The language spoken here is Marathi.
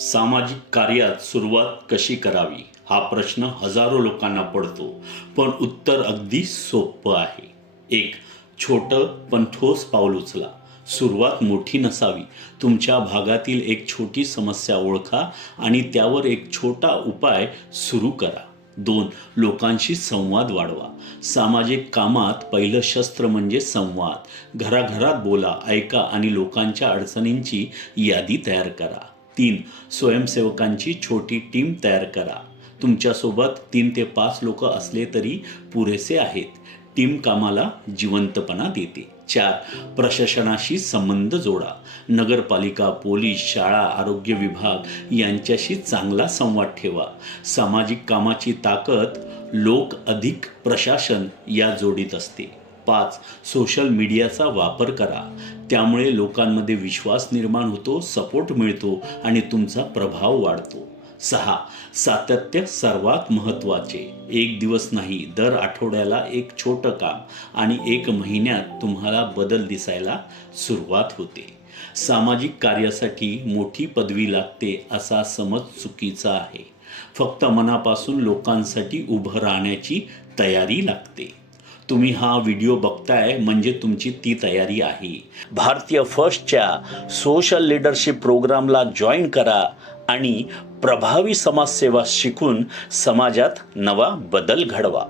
सामाजिक कार्यात सुरुवात कशी करावी हा प्रश्न हजारो लोकांना पडतो, पण उत्तर अगदी सोपं आहे. एक छोटं पण ठोस पाऊल उचला. सुरुवात मोठी नसावी. तुमच्या भागातील एक छोटी समस्या ओळखा आणि त्यावर एक छोटा उपाय सुरू करा. 2. लोकांशी संवाद वाढवा. सामाजिक कामात पहिलं शस्त्र म्हणजे संवाद. घराघरात बोला, ऐका आणि लोकांच्या अडचणींची यादी तयार करा. 3. स्वयंसेवकांची छोटी टीम तयार करा. तुमच्यासोबत 3 ते 5 लोक असले तरी पुरेसे आहेत. टीम कामाला जिवंतपणा देते. 4. प्रशासनाशी संबंध जोडा. नगरपालिका, पोलीस, शाळा, आरोग्य विभाग यांच्याशी चांगला संवाद ठेवा. सामाजिक कामाची ताकद लोक अधिक प्रशासन या जोडीत असते. 5. सोशल मीडियाचा वापर करा. त्यामुळे लोकांमध्ये विश्वास निर्माण होतो, सपोर्ट मिळतो आणि तुमचा प्रभाव वाढतो. 6. सातत्य सर्वात महत्त्वाचे. एक दिवस नाही, दर आठवड्याला एक छोटं काम आणि 1 महिन्यात तुम्हाला बदल दिसायला सुरुवात होते. सामाजिक कार्यासाठी मोठी पदवी लागते असा समज चुकीचा आहे. फक्त मनापासून लोकांसाठी उभं राहण्याची तयारी लागते. तुम्ही हा व्हिडिओ बघताय म्हणजे तुमची ती तयारी आहे. भारतीय फर्स्टच्या सोशल लीडरशिप प्रोग्रामला जॉईन करा आणि प्रभावी समाजसेवा शिकून समाजात नवा बदल घडवा.